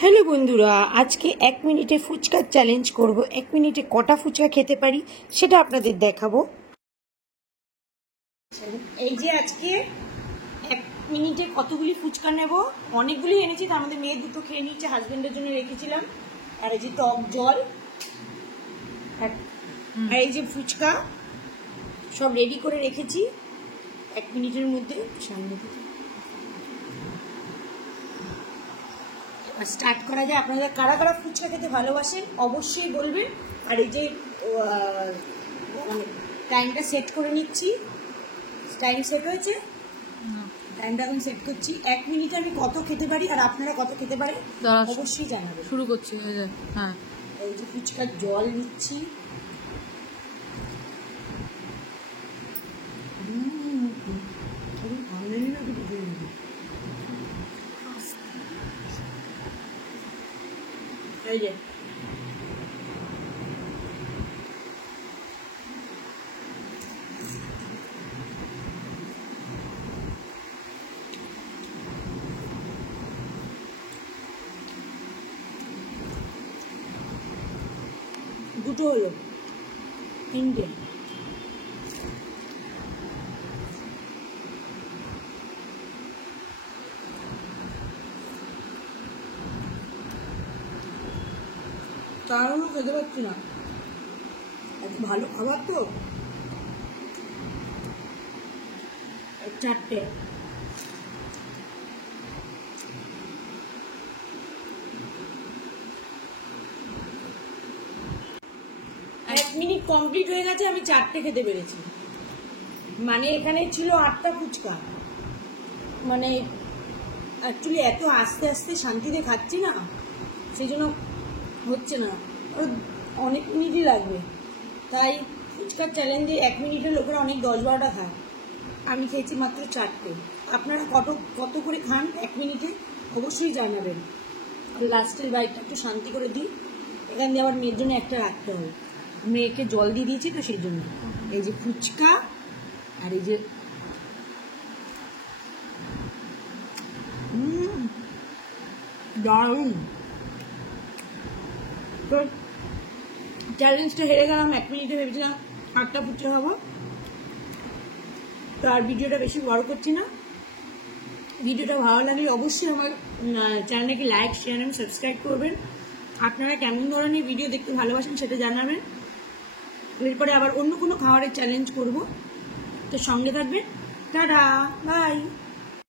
Hello বন্ধুরা, আজকে 1 মিনিটে ফুচকার চ্যালেঞ্জ করব। 1 মিনিটে কটা ফুচকা খেতে পারি সেটা আপনাদের দেখাবো। এই যে আজকে 1 মিনিটে কতগুলি ফুচকা নেব, অনেকগুলি এনেছি, তার মধ্যে মেয়ে দুটো খেয়ে নিচ্ছে, হাজবেন্ডের জন্য রেখেছিলাম। আর এই যে টক জল আর এই যে ফুচকা সব রেডি করে রেখেছি 1 মিনিটের মধ্যে সামনে থেকে স্টার্ট করা যায়। আপনারা কারা কারা ফুচকা খেতে ভালোবাসেন অবশ্যই বলবেন। আর এই যে টাইমটা সেট করে নিচ্ছি, টাইম সেট হয়েছে, টাইমটা আমি সেট করছি। 1 মিনিটে আমি কত খেতে পারি আর আপনারা কত খেতে পারেন অবশ্যই জানাবেন। শুরু করছি। হ্যাঁ, এই যে ফুচকার জল নিচ্ছি, এই যে দুটো হলো, তিনটে। তারও খেতে পারছি না, এত ভালো খাবার তো। 4টে। এক মিনিট কমপ্লিট হয়ে গেছে, আমি 4টে খেতে পেরেছি। মানে এখানে ছিল 8টা ফুচকা। মানে অ্যাকচুয়ালি এত আস্তে আস্তে শান্তিতে খাচ্ছি না, সেই জন্য হচ্ছে না, আরও অনেক মিনিটই লাগবে। তাই ফুচকার চ্যালেঞ্জে 1 মিনিটের লোকেরা অনেক 10-12টা খায়, আমি খেয়েছি মাত্র 4টে। আপনারা কত করে খান 1 মিনিটে অবশ্যই জানাবেন। আর লাস্টের বাইকটা একটু শান্তি করে দিই, এখান দিয়ে আবার মেয়ের জন্য একটা রাখতে হবে, মেয়েকে জল দিয়ে দিয়েছি তো সেই জন্য। এই যে ফুচকা আর এই যে দারুণ। তো চ্যালেঞ্জটা হেরে গেলাম। 1 মিনিটে ভেবেছিলাম 8টা ফুচকা খাবো। তো আর ভিডিওটা বেশি বড় করছি না। ভিডিওটা ভালো লাগলে অবশ্যই আমার চ্যানেলটাকে লাইক, শেয়ার এবং সাবস্ক্রাইব করবেন। আপনারা কেমন ধরনের ভিডিও দেখতে ভালোবাসেন সেটা জানাবেন। এরপরে আবার অন্য কোনো খাবারের চ্যালেঞ্জ করব, তো সঙ্গে থাকবেন। Tata, by.